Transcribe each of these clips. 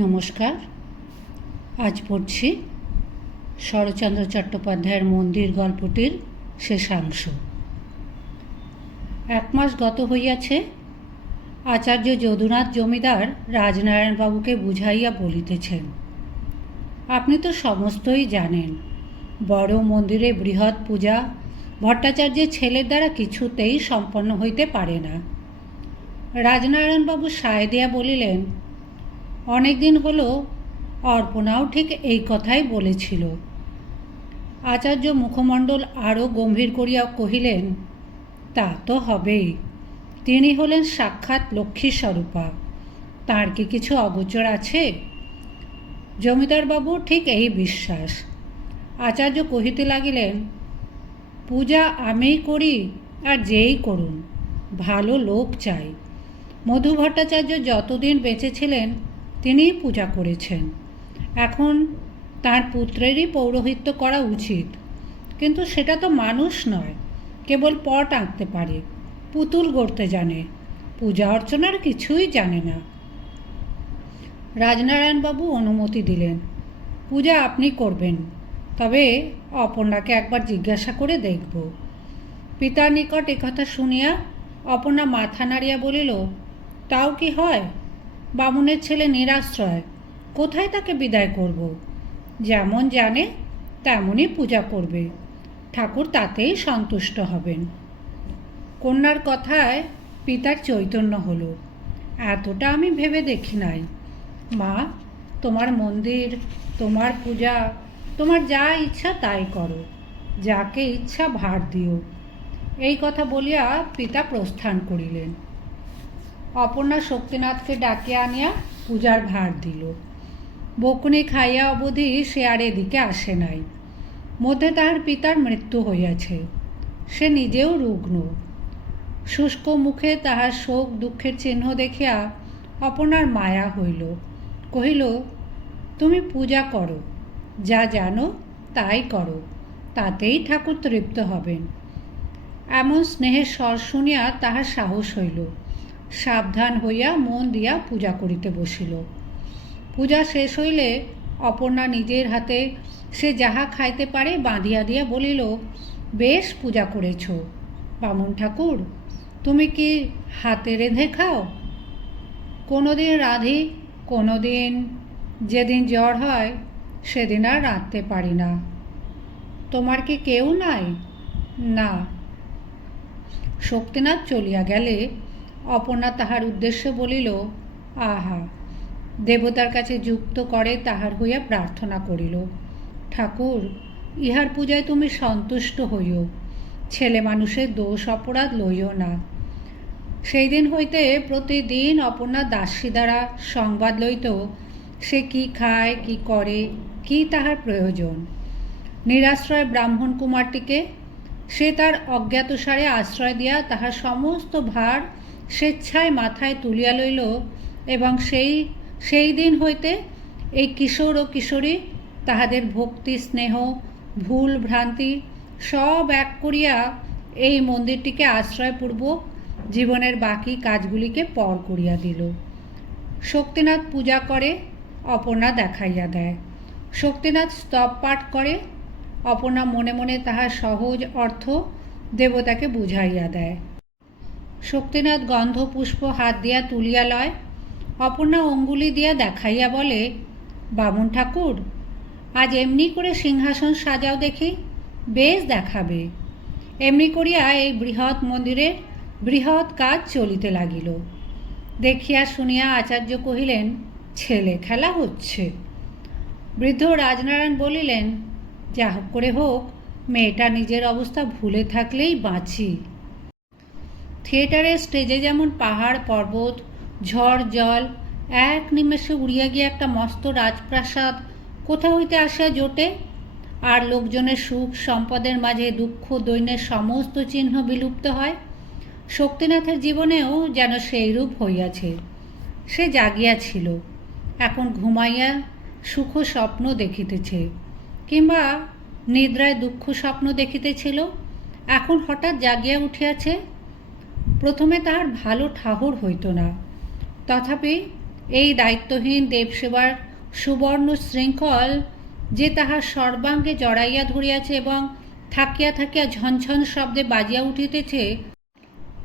নমস্কার। আজ পড়ছি শরৎচন্দ্র চট্টোপাধ্যায়ের মন্দির গল্পটির শেষাংশ। এক মাস গত হইয়াছে, আচার্য যদুনাথ জমিদার রাজনারায়ণবাবুকে বুঝাইয়া বলিতেছেন, আপনি তো সমস্তই জানেন, বড় মন্দিরে বৃহৎ পূজা, ভট্টাচার্যের ছেলের দ্বারা কিছুতেই সম্পন্ন হইতে পারে না। রাজনারায়ণবাবু সায় দিয়া বলিলেন অনেক দিন হলো অর্পণাও ঠিক এই কথাই বলেছিল। আচার্য মুখমণ্ডল আরও গম্ভীর করিয়া কহিলেন, তা তো হবেই। তিনি হলেন সাক্ষাৎ লক্ষ্মী স্বরূপা তাঁর কি কিছু অগোচর আছে? জমিদারবাবু ঠিক এই বিশ্বাস। আচার্য কহিতে লাগিলেন, পূজা আমিই করি আর যেই করুন, ভালো লোক চাই। মধু ভট্টাচার্য যতদিন বেঁচে ছিলেন তিনিই পূজা করেছেন। এখন তার পুত্রেরই পৌরোহিত্য করা উচিত। কিন্তু সেটা তো মানুষ নয়, কেবল পট আঁকতে পারে, পুতুল গড়তে জানে, পূজা অর্চনার কিছুই জানে না। রাজনারায়ণবাবু অনুমতি দিলেন, পূজা আপনি করবেন, তবে অপর্ণাকে একবার জিজ্ঞাসা করে দেখব। পিতার নিকট একথা শুনিয়া অপর্ণা মাথা নাড়িয়া বলিল, তাও কি হয়? বামুনের ছেলে নিরাশ্রয়। কোথায় তাকে বিদায় করব? যেমন জানে, তেমনই পূজা করবে। ঠাকুর তাতেই সন্তুষ্ট হবেন। কন্যার কথায় পিতার চৈতন্য হলো। এতটা আমি ভেবে দেখি নাই। মা, তোমার মন্দির, তোমার পূজা, তোমার যা ইচ্ছা তাই করো। যাকে ইচ্ছা ভার দিও। এই কথা বলিয়া পিতা প্রস্থান করিলেন। অপর্ণা শক্তিনাথকে ডাকিয়া আনিয়া পূজার ভার দিল। বকুনি খাইয়া অবধি সে আর এদিকে আসে নাই। মধ্যে তাহার পিতার মৃত্যু হইয়াছে। সে নিজেও রুগ্ন। শুষ্ক মুখে তাহার শোক দুঃখের চিহ্ন দেখিয়া অপর্ণার মায়া হইল। কহিল, তুমি পূজা করো। যা জানো তাই করো। তাতেই ঠাকুর তৃপ্ত হবেন। এমন স্নেহের স্বর শুনিয়া তাহার সাহস হইল। সাবধান হইয়া মন দিয়া পূজা করিতে বসিল। পূজা শেষ হইলে অপর্ণা নিজের হাতে সে যাহা খাইতে পারে বাঁধিয়া দিয়া বলিল, বেশ পূজা করেছ। বামুন ঠাকুর, তুমি কি হাতে রেঁধে খাও? কোনো দিন রাঁধি কোনো দিন যেদিন জ্বর হয়, সেদিন আর রাঁধতে পারি না। তোমার কি কেউ নাই? না। শক্তিনাথ চলিয়া গেলে অপর্ণা তাহার উদ্দেশ্য বলিল, আহা, দেবতার কাছে যুক্ত করে তাহার হইয়া প্রার্থনা করিল। ঠাকুর, ইহার পূজায় তুমি সন্তুষ্ট হইও। ছেলে মানুষের দোষ অপরাধ লইও না। সেই দিন হইতে প্রতিদিন অপর্ণা দাসী দ্বারা সংবাদ লইত, সে কি খায়, কি করে, কি তাহার প্রয়োজন। নিরাশ্রয় ব্রাহ্মণ কুমারটিকে সে তার অজ্ঞাতসারে আশ্রয় দিয়া তাহার সমস্ত ভার স্বেচ্ছায় মাথায় তুলিয়া লইল এবং সেই সেই দিন হইতে এই কিশোর ও কিশোরী তাহাদের ভক্তি, স্নেহ, ভুল, ভ্রান্তি সব এক করিয়া এই মন্দিরটিকে আশ্রয়পূর্বক জীবনের বাকি কাজগুলিকে পর করিয়া দিল। শক্তিনাথ পূজা করে, অপর্ণা দেখাইয়া দেয়। শক্তিনাথ স্তব পাঠ করে, অপর্ণা মনে মনে তাহার সহজ অর্থ দেবতাকে বুঝাইয়া দেয়। শক্তিনাথ গন্ধ পুষ্প হাত দিয়া তুলিয়া লয়, অপর্ণা অঙ্গুলি দিয়া দেখাইয়া বলে, বামুন ঠাকুর, আজ এমনি করে সিংহাসন সাজাও দেখি, বেশ দেখাবে এমনি করিয়া এই বৃহৎ মন্দিরের বৃহৎ কাজ চলিতে লাগিল। দেখিয়া শুনিয়া আচার্য কহিলেন, ছেলে খেলা হচ্ছে বৃদ্ধ রাজনারায়ণ বলিলেন যা হোক করে হোক, মেয়েটা নিজের অবস্থা ভুলে থাকলেই বাঁচি। থিয়েটারের স্টেজে যেমন পাহাড়, পর্বত, ঝড়, জল, এক নিমেষে উড়িয়া গিয়ে একটা মস্ত রাজপ্রাসাদ কোথা হইতে আসিয়া জোটে। আর লোকজনের সুখ, সম্পদের মাঝে দুঃখ, দৈন্যের সমস্ত চিহ্ন বিলুপ্ত হয়। শক্তিনাথের জীবনেও যেন সেইরূপ হইয়াছে। সে জাগিয়াছিল। এখন ঘুমাইয়া সুখ স্বপ্ন দেখিতেছে কিংবা নিদ্রায় দুঃখ স্বপ্ন দেখিতেছিল। এখন হঠাৎ জাগিয়া উঠিয়াছে প্রথমে তাহার ভালো ঠাহর হইত না। তথাপি এই দায়িত্বহীন দেবসেবার সুবর্ণ শৃঙ্খল যে তাহার সর্বাঙ্গে জড়াইয়া ধরিয়াছে এবং থাকিয়া থাকিয়া ঝনঝন শব্দে বাজিয়া উঠিতেছে,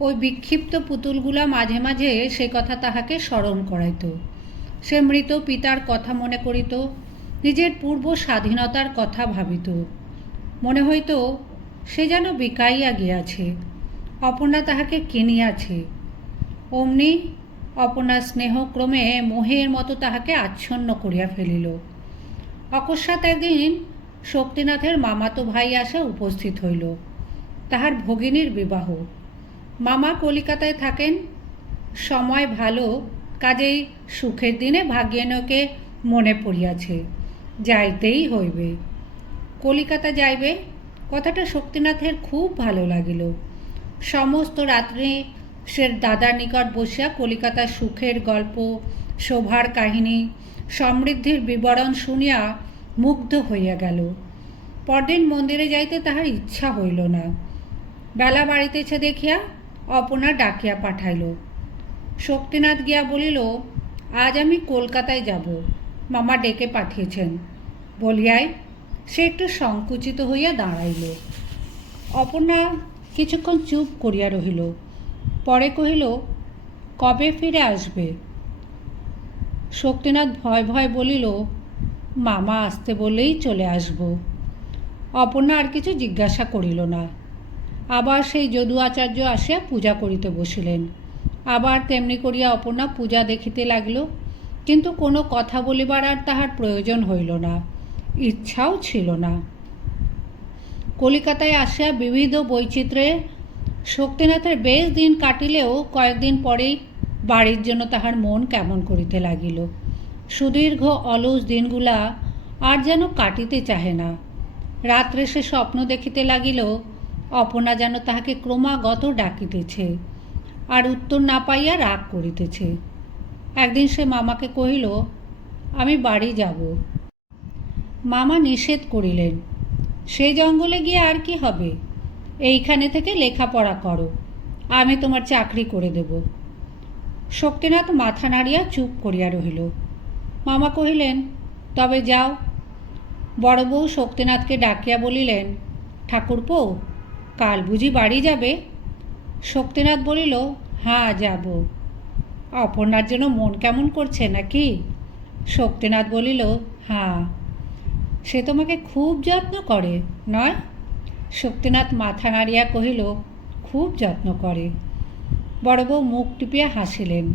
ওই বিক্ষিপ্ত পুতুলগুলা মাঝে মাঝে সে কথা তাহাকে স্মরণ করাইত। সে মৃত পিতার কথা মনে করিত, নিজের পূর্ব স্বাধীনতার কথা ভাবিত। মনে হইত সে যেন বিকাইয়া গিয়াছে। অপর্ণা তাহাকে কিনিয়াছে। অমনি অপর্ণার স্নেহক্রমে মোহের মতো তাহাকে আচ্ছন্ন করিয়া ফেলিল। অকস্মাৎ একদিন শক্তিনাথের মামাতো ভাই আসা উপস্থিত হইল। তাহার ভগিনীর বিবাহ। মামা কলিকাতায় থাকেন। সময় ভালো, কাজেই সুখের দিনে ভাগ্যেনকে মনে পড়িয়াছে। যাইতেই হইবে। কলিকাতা যাইবে। কথাটা শক্তিনাথের খুব ভালো লাগিল। সমস্ত রাত্রে সে দাদার নিকট বসিয়া কলিকাতার সুখের গল্প, শোভার কাহিনী, সমৃদ্ধির বিবরণ শুনিয়া মুগ্ধ হইয়া গেল। পরদিন মন্দিরে যাইতে তাহার ইচ্ছা হইল না। বেলা বাড়িতেছে দেখিয়া অপনা ডাকিয়া পাঠাইল। শক্তিনাথ গিয়া বলিল, আজ আমি কলকাতায় যাব। মামা ডেকে পাঠিয়েছেন। বলিয়ায় সে একটু সংকুচিত হইয়া দাঁড়াইল। অপর্ণা কিছুক্ষণ চুপ করিয়া রহিল। পরে কহিল, কবে ফিরে আসবে? শক্তিনাথ ভয় ভয় বলিল, মামা আসতে বলেই চলে আসব। অপর্ণা আর কিছু জিজ্ঞাসা করিল না। আবার সেই যদু আচার্য আসিয়া পূজা করিতে বসিলেন। আবার তেমনি করিয়া অপর্ণা পূজা দেখিতে লাগিল, কিন্তু কোনো কথা বলিবার আর তাহার প্রয়োজন হইল না, ইচ্ছাও ছিল না। কলিকাতায় আসিয়া বিবিধ বৈচিত্র্যে শক্তিনাথের বেশ দিন কাটিলেও কয়েকদিন পরেই বাড়ির জন্য তাহার মন কেমন করিতে লাগিল। সুদীর্ঘ, অলস দিনগুলা আর যেন কাটিতে চাহে না। রাত্রে সে স্বপ্ন দেখিতে লাগিল অপনা যেন তাহাকে ক্রমাগত ডাকিতেছে আর উত্তর না পাইয়া রাগ করিতেছে। একদিন সে মামাকে কহিল, আমি বাড়ি যাব। মামা নিষেধ করিলেন। সে জঙ্গলে গিয়ে আর কি হবে? এইখানে থেকে লেখাপড়া করো। আমি তোমার চাকরি করে দেব। শক্তিনাথ মাথা নাড়িয়া চুপ করিয়া রহিল। মামা কহিলেন, তবে যাও। বড় বউ শক্তিনাথকে ডাকিয়া বলিলেন, ঠাকুরপো, কাল বুঝি বাড়ি যাবে? শক্তিনাথ বলিল হ্যাঁ যাব। অপর্ণার জন্য মন কেমন করছে নাকি? শক্তিনাথ বলিল হ্যাঁ সে তোমাকে খুব যত্ন করে, নয়? শক্তিনাথ মাথা নাড়িয়া কহিল, খুব যত্ন করে। বড় বউ মুখ টিপিয়া হাসিলেন।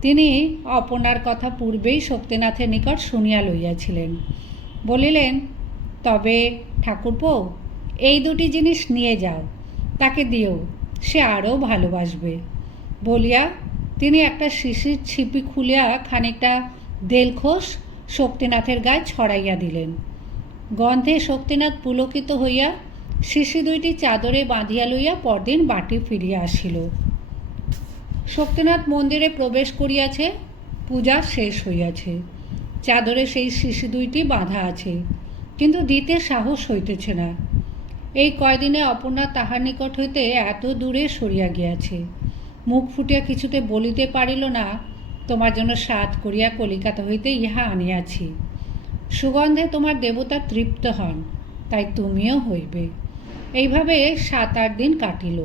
তিনি অপর্ণার কথা পূর্বেই শক্তিনাথের নিকট শুনিয়া লইয়াছিলেন। বলিলেন, তবে ঠাকুরপো, এই দুটি জিনিস নিয়ে যাও, তাকে দিও, সে আরও ভালোবাসবে। বলিয়া তিনি একটা শিশির ছিপি খুলিয়া খানিকটা দেলখোস শক্তিনাথের গায়ে ছড়াইয়া দিলেন। গন্ধে শক্তিনাথ পুলকিত হইয়া শিশি দুইটি চাদরে বাঁধিয়া লইয়া পরদিন বাটি ফিরিয়া আসিল। শক্তিনাথ মন্দিরে প্রবেশ করিয়াছে, পূজা শেষ হইয়াছে। চাদরে সেই শিশি দুইটি বাঁধা আছে, কিন্তু দিতে সাহস হইতেছে না। এই কয়দিনে অপর্ণা তাহার নিকট হইতে এত দূরে সরিয়া গিয়াছে। মুখ ফুটিয়া কিছুতে বলিতে পারিল না, তোমার জন্য সাত করিয়া কলিকাতা হইতে ইহা আনিয়াছি। সুগন্ধে তোমার দেবতা তৃপ্ত হন, তাই তুমিও হইবে। এইভাবে সাত আট দিন কাটিল।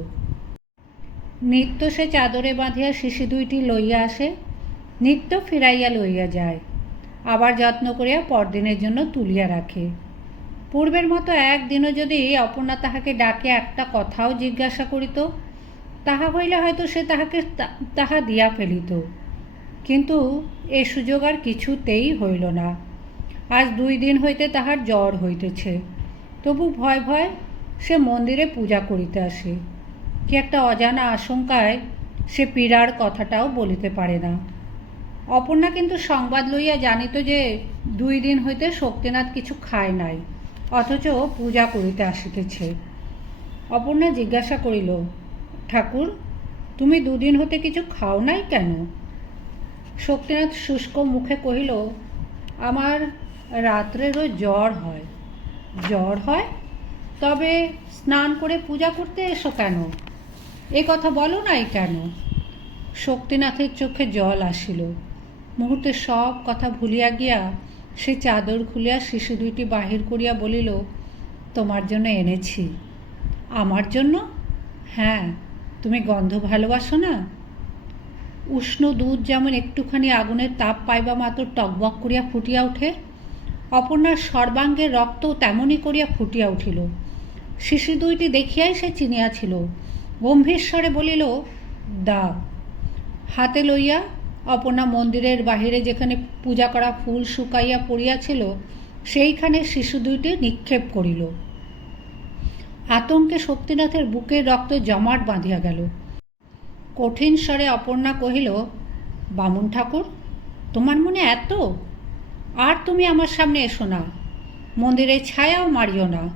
নিত্য সে চাদরে বাঁধিয়া শিশি দুইটি লইয়া আসে, নিত্য ফিরাইয়া লইয়া যায়, আবার যত্ন করিয়া পরদিনের জন্য তুলিয়া রাখে। পূর্বের মতো একদিনও যদি অপর্ণা তাহাকে ডাকে একটা কথাও জিজ্ঞাসা করিত, তাহা হইলে হয়তো সে তাহাকে তাহা দিয়া ফেলিত। কিন্তু এ সুযোগ আর কিছুতেই হইল না। আজ দুই দিন হইতে তাহার জ্বর হইতেছে। তবু ভয় ভয় সে মন্দিরে পূজা করিতে আসে। কি একটা অজানা আশঙ্কায় সে পীড়ার কথাটাও বলিতে পারে না। অপর্ণা কিন্তু সংবাদ লইয়া জানিত যে দুই দিন হইতে শক্তিনাথ কিছু খায় নাই, অথচ পূজা করিতে আসিতেছে। অপর্ণা জিজ্ঞাসা করিল, ঠাকুর, তুমি দুদিন হতে কিছু খাও নাই কেন? শক্তিনাথ শুষ্ক মুখে কহিল, আমার রাত্রেরও জ্বর হয়। জ্বর হয়? তবে স্নান করে পূজা করতে এসো কেন? এ কথা বলো নাই কেন? শক্তিনাথের চোখে জল আসিল। মুহূর্তে সব কথা ভুলিয়া গিয়া সে চাদর খুলিয়া শিশু দুইটি বাহির করিয়া বলিল, তোমার জন্য এনেছি। আমার জন্য? হ্যাঁ তুমি গন্ধ ভালোবাসো না? উষ্ণ দুধ যেমন একটুখানি আগুনের তাপ পাইবা মাত্র টকবক করিয়া ফুটিয়া ওঠে। অপর্ণার সর্বাঙ্গের রক্ত তেমনই করিয়া ফুটিয়া উঠিল। শিশু দুইটি দেখিয়াই সে চিনিয়াছিল গম্ভীর স্বরে বলিল, দা, হাতে লইয়া অপর্ণা মন্দিরের বাহিরে যেখানে পূজা করা ফুল শুকাইয়া পড়িয়াছিল, সেইখানে শিশু দুইটি নিক্ষেপ করিল। আতঙ্কে শক্তিনাথের বুকের রক্ত জমাট বাঁধিয়া গেল। কঠিন স্বরে অপর্ণা কহিল, বামুন ঠাকুর, তোমার মনে এত আর তুমি আমার সামনে এসো না। মন্দিরে ছায়াও মারিও না।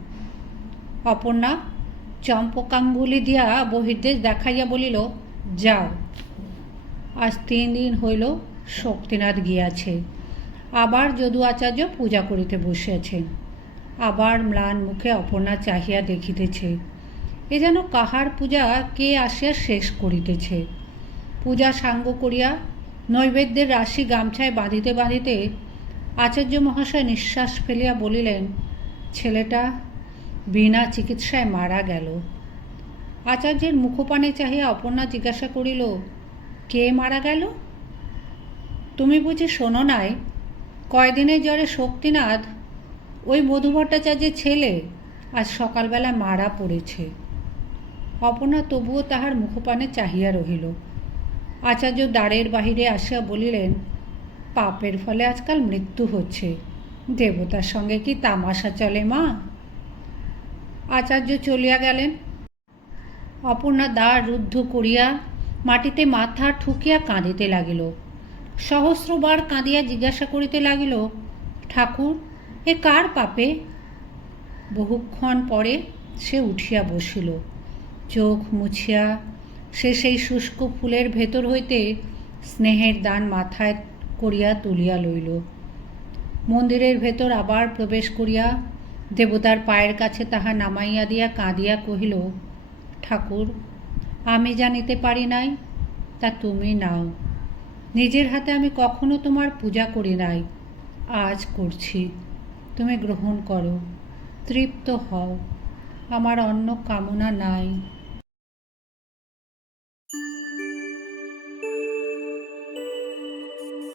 অপর্ণা চম্পকাঙ্গুলি দিয়া বহির্দেশ দেখাইয়া বলিল, যাও। আজ তিন দিন হইল শক্তিনাথ গিয়াছে। আবার যদু আচার্য পূজা করিতে বসিয়াছেন আবার ম্লান মুখে অপর্ণা চাহিয়া দেখিতেছে, এ যেন কাহার পূজা, কে আসিয়া শেষ করিতেছে? পূজা সাঙ্গ করিয়া নৈবেদ্যের রাশি গামছায় বাঁধিতে বাঁধিতে আচার্য মহাশয় নিঃশ্বাস ফেলিয়া বলিলেন, ছেলেটা বিনা চিকিৎসায় মারা গেল। আচার্যের মুখপানে চাহিয়া অপর্ণা জিজ্ঞাসা করিল, কে মারা গেল? তুমি বুঝি শোনো নাই? কয়দিনের জ্বরে শক্তিনাথ, ওই মধু ভট্টাচার্যের ছেলে, আজ সকালবেলা মারা পড়েছে। অপর্ণা তবুও তাহার মুখপানে চাহিয়া রহিল। আচার্য দ্বারের বাহিরে আসিয়া বলিলেন পাপের ফলে আজকাল মৃত্যু হচ্ছে। দেবতার সঙ্গে কি তামাশা চলে, মা? আচার্য চলিয়া গেলেন। অপর্ণা দ্বার রুদ্ধ করিয়া মাটিতে মাথা ঠুকিয়া কাঁদিতে লাগিল। সহস্রবার কাঁদিয়া জিজ্ঞাসা করিতে লাগিল, ঠাকুর, এ কার পাপে? বহুক্ষণ পরে সে উঠিয়া বসিল। চোখ মুছিয়া সে সেই শুষ্ক ফুলের ভেতর হইতে স্নেহের দান মাথায় করিয়া তুলিয়া লইল। মন্দিরের ভেতর আবার প্রবেশ করিয়া দেবতার পায়ের কাছে তাহা নামাইয়া দিয়া কাঁদিয়া কহিল, ঠাকুর, আমি জানিতে পারি নাই, তা তুমি নাও। নিজের হাতে আমি কখনো তোমার পূজা করি নাই, আজ করছি। তুমি গ্রহণ করো, তৃপ্ত হও। আমার অন্য কামনা নাই।